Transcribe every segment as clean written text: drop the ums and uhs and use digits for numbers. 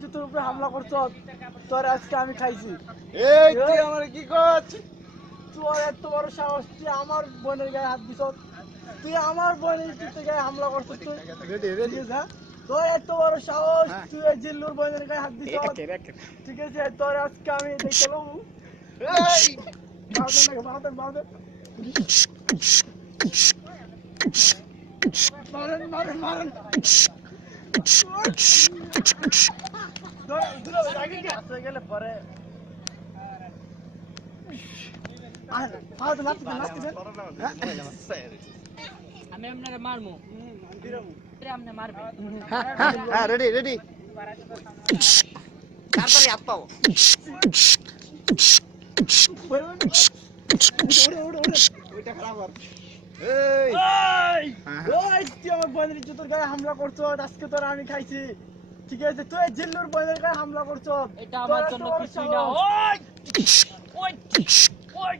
ইজ্জতের উপরে হামলা করছ, তোর আজকে আমি খাইছি। এই তুই আমার কি করছিস? তোর এত বড় সাহস, তুই আমার বোনের গায়ে হাত দিছ, তুই আমার বোনের ইজ্জতের গায়ে হামলা করছিস। তুই রেডি রেডি তোর এত বড় সাহস, হ্যাঁ। তুই ওই জিল্লুর বোনের গায়ে হাত দিছ। ঠিক আছে, তোর আজকে আমি দেখে নেবো। এই মারদেন মারদেন মারেন মারেন মারেন। গেলে পরে আমি আপনারে মারমু আপনি মারবেন হ্যাঁ রেডি রেডি তাড়াতাড়ি হাত পাও ওইটা খারাপ আর এই তুই আমার বোনের ইজ্জতের গায়ে হামলা করছো, আজকে তোর আমি খাইছি। ঠিক আছে, তুই জিল্লুর বোনের গায়ে হামলা করছো, এটা আমার জন্য কিছুই না। ওই ওই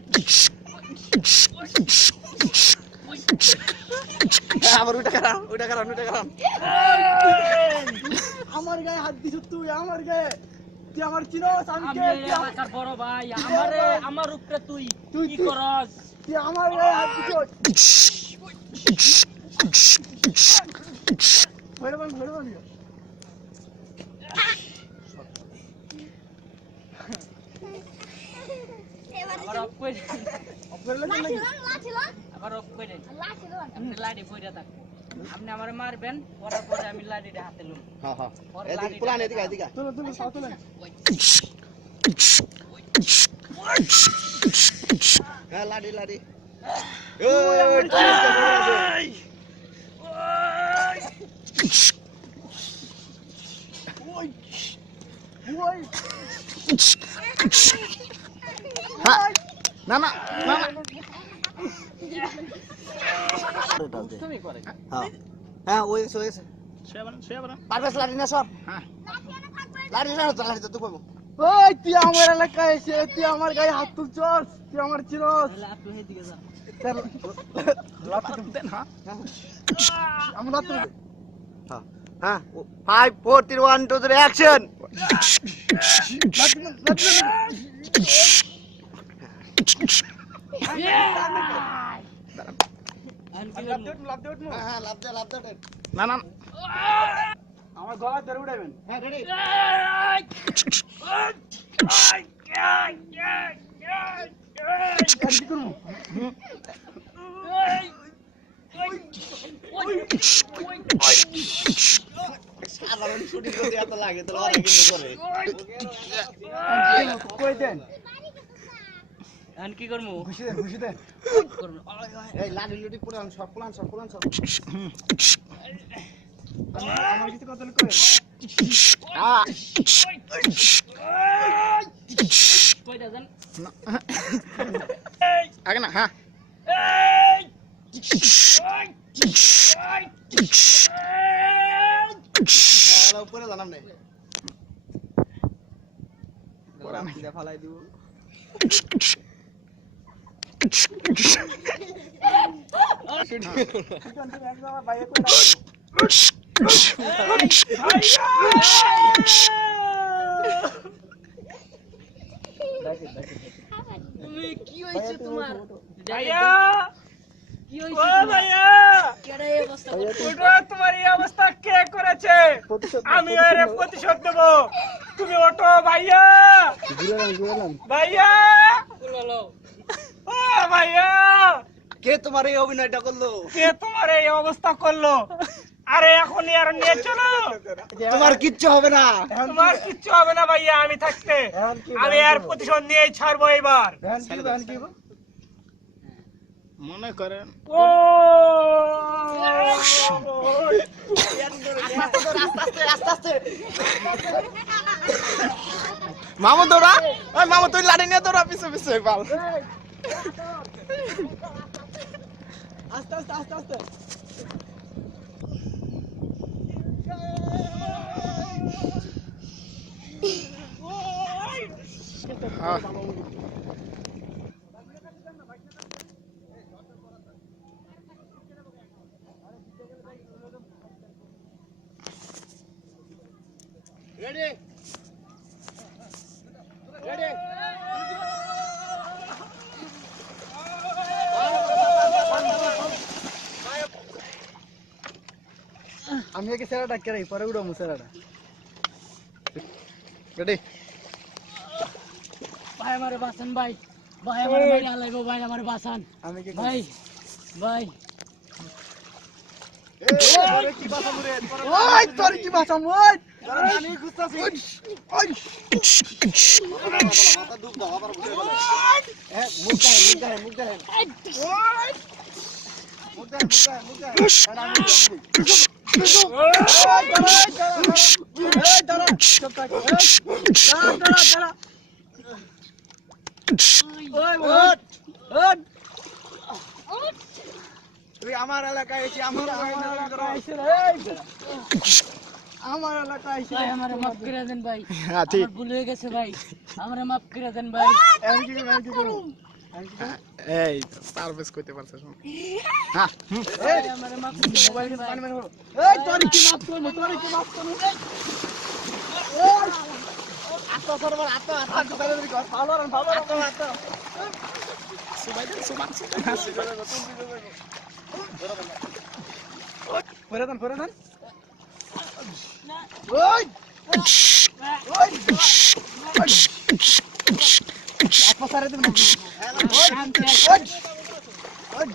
আবার ওইটা খারাপ ওইটা খারাপ ওইটা খারাপ আমার গায়ে হাত দিছ, তুই আমার গায়ে, তুই আমার চিনোস আমি কে? আমি এলাকার বড় ভাই, আমারে আমার উপরে তুই কি করস? তুই আমার গায়ে হাত দিছ। ভৈরবান ভৈরবান আবার অফ করে দেন, আবার অফ করে দেন। আপনি লাঠি পয়রা থাকবো, আপনি আমারে মারবেন, পরে পরে আমি লাঠিটা হাতে লুম। হ্যাঁ হ্যাঁ এদিকে প্লান এদিকে এদিকে তুলো তুলো সাথে তুলেন। হ্যাঁ লাডি লাডি না না না তুমি করে হ্যাঁ ওই হয়েছে পারবেস লাডি না সব লাডি না তো লাডি তো তুই পাবো ওই তুই আমার এলাকায় এসে তুই আমার গায়ে হাত তুলছস, তুই আমার চিনোস। তাহলে আপনি এদিকে যান। আমরা তো হ্যাঁ 5 4 3 1 2 3 অ্যাকশন হ্যাঁ লাভ দে না না আমার গলা ধরে উঠাইবেন। হ্যাঁ রেডি কি করবো? সাধারণ শুটিং করতে এত লাগে তো লাগে কিন্তু করে কই দেন, এখন কি করবো? ঘুষি দেন ঘুষি দেন। এই লাডি লুডি পুরান সব পুরান সব আমার কিছু কথা কই পয়রা যান। আগে না হ্যাঁ উপরে জানাম নাই ফালাই দিব আমার বাইরে কই দাও। তুমি কি হইছে তোমার? ভাইয়া কি হইছে ও তোমার? ভাইয়া, কেডা এই অবস্থা করছে? ওটা তোমার এই অবস্থা কে করেছে? আমি এর প্রতিশোধ দেব। তুমি ওঠো ভাইয়া, ভাইয়া বলো। ও ভাইয়া, কে তোমার এই অভিনয়টা করলো কে তোমার এই অবস্থা করলো? আরে এখনই আর নিয়ে চলো। তোমার কিচ্ছু হবে না তোমার কিচ্ছু হবে না ভাইয়া, আমি থাকতে। আমি আর প্রতিশোধ নিয়েই ছাড়বো এবার। মনে করেন ও আস্তে মামু দৌড়া ওই মামু তুই লাড়ি নিয়ে দৌড়া পিছে পিছে পাল আস্তে আস্তে আস্তে আস্তে। রেডি আমি আগে সেরাটা কেরাই পরে উড়ামু সেরাটা রেডি ভাই আমারে বাঁচান ভাই ভাই আমারে মাইরা লাইবো ভাই আমারে বাঁচান আমি কি ভাই ভাই ওই কি বাঁচাম রে ওই তোর কি বাঁচাম ওই আমি গুস্তাছি ওই মাথা ডুব দাও আবার বুঝে গেল মুখ দেন মুখ দেন ওই মুখ দেন তুই আমার এলাকায় এসে আমার এলাকায় এসে আমার এলাকায় এসে ভাই আমারে মাফ করে দেন ভাই হ্যাঁ ঠিক আমার ভুল হয়ে গেছে ভাই আমারে মাফ করে দেন ভাই আমি কি করব এই সার্ভিস করতে পারছিস হ্যাঁ ভাই আমারে মাফ করে দেন মোবাইল ভাই। পানি মারো এই তোর কি মাফ করব তোর কি মাফ করব ওই আত্মা সরবার আত্মা আত্মা করে দিই ভালো আত্মা সুবাই সুমান ফেরাদান ওই ওই আত্মা সারে দিন ওই